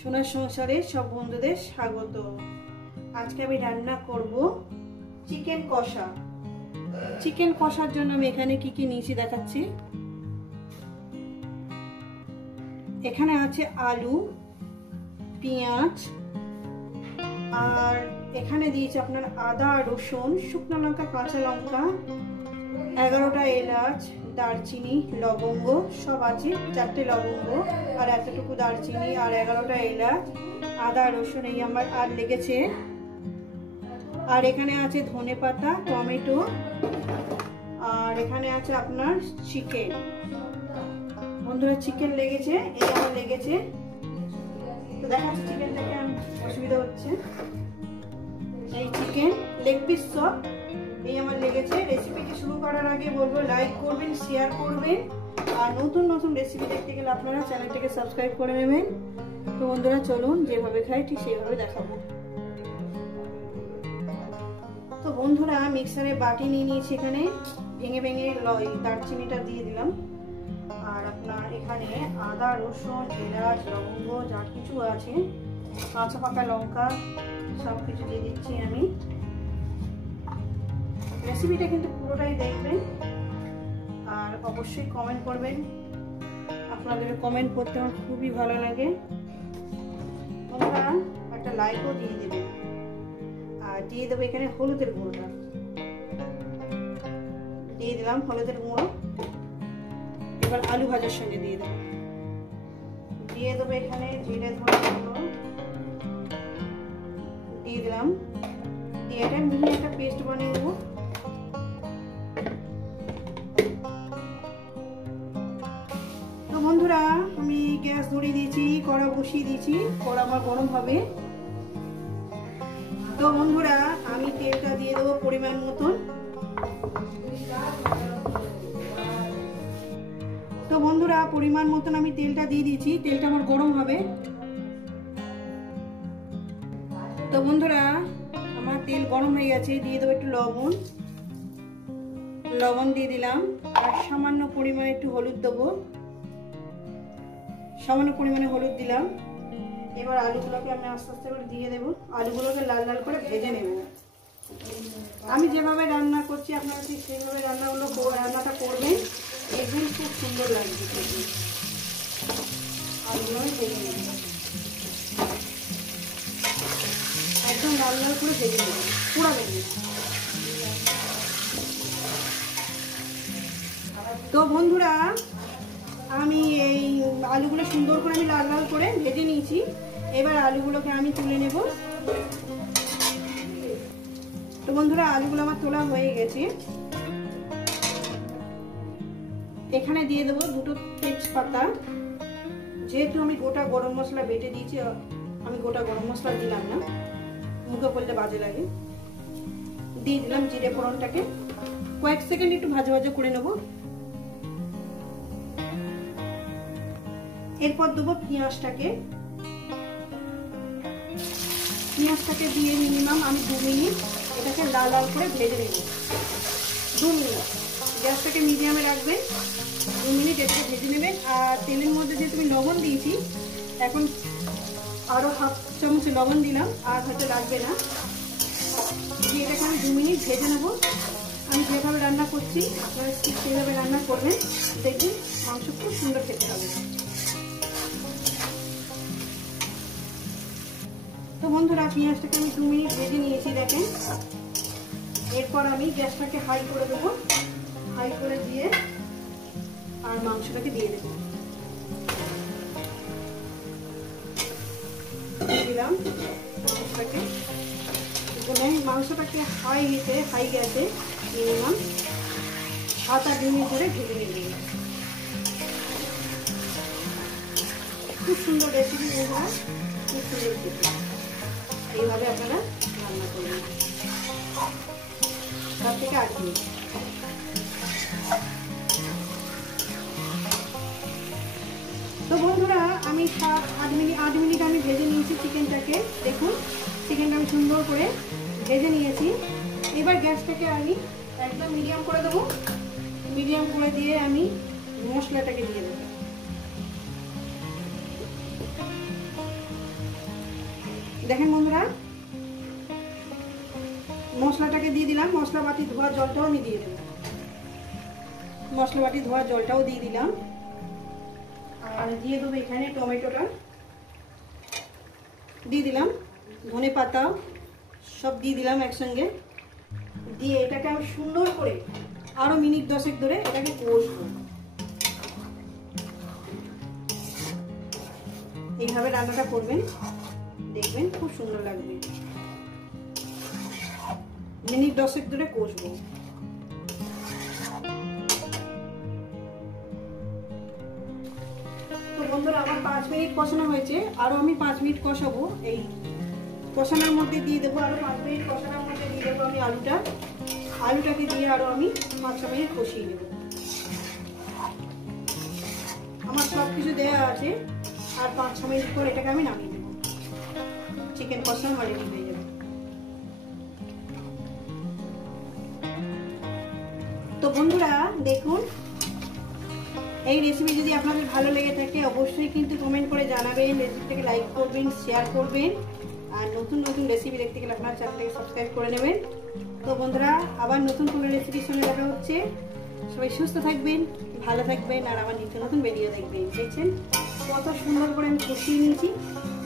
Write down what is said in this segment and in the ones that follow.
সোনার সংসারে সব বন্ধুদের স্বাগত। আজকে আমি রান্না করব চিকেন কষা। চিকেন কষার জন্য আমি এখানে কি কি নিয়েছি দেখাচ্ছি। এখানে আছে আলু, পেঁয়াজ, আর এখানে দিয়েছি আপনার আদা, রসুন, শুকনো লঙ্কা, কাঁচা লঙ্কা, 11টা এলাচ, দারচিনি, লবঙ্গ সব আছে, 4টে লবঙ্গ আর এতটুকু দারচিনি আর 11টা এলাচ, আদা রসুন এই আমার আর লেগেছে। আর এখানে আছে ধনেপাতা, টমেটো, আর এখানে আছে আপনার চিকেন। বন্ধুরা চিকেন লেগেছে, এই আমার লেগেছে, তো দেখাচ্ছি চিকেনটাকে, অসুবিধা হচ্ছে। এই চিকেন লেগ পিস সব এই আমার লেগেছে। রেসিপিটি শুরু করার আগে বলবো লাইক করবেন, শেয়ার করবেন, আর নতুন নতুন রেসিপি দেখতে গেলে আপনারা চ্যানেলটাকে সাবস্ক্রাইব করে নেবেন। তো বন্ধুরা চলুন, যেভাবে খাই ঠিক সেইভাবে দেখাবো। তো বন্ধুরা মিক্সারে বাটি নিয়ে নিয়েছি, এখানে ভেঙে ভেঙে দারচিনিটা দিয়ে দিলাম, আর আপনার এখানে আদা রসুন এলাচ লবঙ্গ যা কিছু আছে, কাঁচা পাকা লঙ্কা সব কিছু দিয়ে দিচ্ছি আমি। রেসিপিটা কিন্তু পুরোটাই দেখবেন, আর অবশ্যই কমেন্ট করবেন। আপনাদের কমেন্ট করতে আমার খুবই ভালো লাগে। তোমরা একটা লাইকও দিয়ে দেবেন, আর দিয়ে দেবো এখানে হলুদের গুঁড়োটা দিয়ে দিলাম, হলুদের গুঁড়ো। এবার আলু ভাজার সঙ্গে দিয়ে দেবো এখানে জিরে ধনে গুঁড়ো দিয়ে দিলাম, দিয়ে এটা মিহি একটা পেস্ট বানিয়ে দেবো। তো বন্ধুরা আমি গ্যাস ধরিয়ে দিয়েছি, কড়া বসিয়ে দিয়েছি, কড়া আমার গরম হবে। তো বন্ধুরা আমি তেলটা দিয়ে দেবো পরিমাণ মতন। তো বন্ধুরা পরিমাণ মতন আমি তেলটা দিয়ে দিয়েছি, তেলটা আমার গরম হবে। তো বন্ধুরা আমার তেল গরম হয়ে গেছে, দিয়ে দেবো একটু লবণ, লবণ দিয়ে দিলাম, আর সামান্য পরিমাণে একটু হলুদ দেবো, সামান্য পরিমাণে হলুদ দিলাম। এবার আলুগুলোকে আমি আস্তে আস্তে করে দিয়ে দেবো, আলুগুলোকে লাল লাল করে ভেজে নেব। আমি যেভাবে রান্না করছি আপনারা ঠিক সেইভাবে রান্নাটা করবেন, দেখবেন খুব সুন্দর লাগবে। আলুগুলো ভেজে নেব, একদম লাল লাল করে ভেজে নেব, পুরো ভেজে। তো বন্ধুরা আমি এই আলুগুলো সুন্দর করে আমি লাল লাল করে ভেজে নিয়েছি। এবার আলুগুলোকে আমি তুলে নেব। তো বন্ধুরা আলুগুলো আমার তোলা হয়ে গেছে। এখানে দিয়ে দেবো 2টো তেজপাতা। যেহেতু আমি গোটা গরম মশলা বেটে দিয়েছি, আমি গোটা গরম মশলা দিলাম না, মুখে পড়লে বাজে লাগে। দিয়ে দিলাম জিরে ফোড়নটাকে, কয়েক সেকেন্ড একটু ভাজা ভাজা করে নেব। এরপর দেবো পেঁয়াজটাকে দিয়ে মিনিমাম আমি 2 মিনিট এটাকে লাল লাল করে ভেজে নেব। 2 মিনিট গ্যাসটাকে মিডিয়ামে রাখবেন, 2 মিনিট এটাকে ভেজে নেবেন। আর তেলের মধ্যে যেহেতু আমি লবণ দিয়েছি, এখন আরও হাফ চামচ লবণ দিলাম, আর হয়তো লাগবে না। দিয়ে এটাকে আমি 2 মিনিট ভেজে নেব। আমি যেভাবে রান্না করছি আপনারা ঠিক সেইভাবে রান্না করবেন, দেখবেন মাংস খুব সুন্দর খেতে হবে। তো বন্ধুরা পেঁয়াজটাকে আমি 2 মিনিট ভেজে নিয়েছি দেখেন। এরপর আমি গ্যাসটাকে হাই করে দেবো, হাই করে দিয়ে আর মাংসটাকে দিয়ে দেবো। দিলাম মাংসটাকে হাই গ্যাসে মিনিমাম 7-8 মিনিট ধরে ভেজে নেব। খুব সুন্দর রেসিপি বন্ধুরা, খুব সুন্দর রেসিপি, এইভাবে আপনারা রান্না করবেন 7 থেকে 8 মিনিট। তো বন্ধুরা আমি 8 মিনিট আমি ভেজে নিয়েছি চিকেনটাকে। দেখুন চিকেনটা আমি সুন্দর করে ভেজে নিয়েছি। এবার গ্যাসটাকে আমি একদম মিডিয়াম করে দেবো, মিডিয়াম করে দিয়ে আমি মশলাটাকে দিয়ে দেবো। দেখেন বন্ধুরা, মশলাটাকে দিয়ে দিলাম। মশলা বাটি ধোয়া জলটাও আমি দিয়ে দেবো, মশলা বাটি ধোয়া জলটাও দিয়ে দিলাম। আর দিয়ে দেবো এখানে টমেটোটা দিয়ে দিলাম, ধনে পাতা সব দিয়ে দিলাম একসঙ্গে। দিয়ে এটাকে আমি সুন্দর করে আরো মিনিট 10 ধরে এটাকে কষবো। এইভাবে রান্নাটা করবেন, দেখবেন খুব সুন্দর লাগবে। মিনিট 10 ধরে কষবো। তো বন্ধুরা, আমার 5 মিনিট কষানো হয়েছে, আরো আমি 5 মিনিট কষাবো। এই কষানোর মধ্যে দিয়ে দেবো, আরো 5 মিনিট কষানোর মধ্যে দিয়ে দেবো আমি আলুটাকে দিয়ে আরো আমি 5-6 মিনিট কষিয়ে নেব। আমার সব কিছু দেওয়া আছে, আর 5-6 মিনিট পর এটাকে আমি নামিয়ে দেবো। চিকেন কষা আমার রেডি হয়ে যাবে। তো বন্ধুরা দেখুন, এই রেসিপি যদি আপনাদের ভালো লেগে থাকে অবশ্যই কিন্তু কমেন্ট করে জানাবেন, রেসিপিটাকে লাইক করবেন, শেয়ার করবেন। আর নতুন নতুন রেসিপি দেখতে গেলে আপনার চ্যানেলটাকে সাবস্ক্রাইব করে নেবেন। তো বন্ধুরা, আবার নতুন কোনো রেসিপির সঙ্গে দেখা হচ্ছে। সবাই সুস্থ থাকবেন, ভালো থাকবেন, আর আমার নিত্য নতুন ভিডিও দেখবেন। দেখছেন কত সুন্দর করে আমি কষিয়ে নিয়েছি,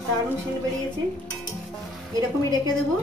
দারুণ সেন্ট বেরিয়েছে। এরকমই রেখে দেবো।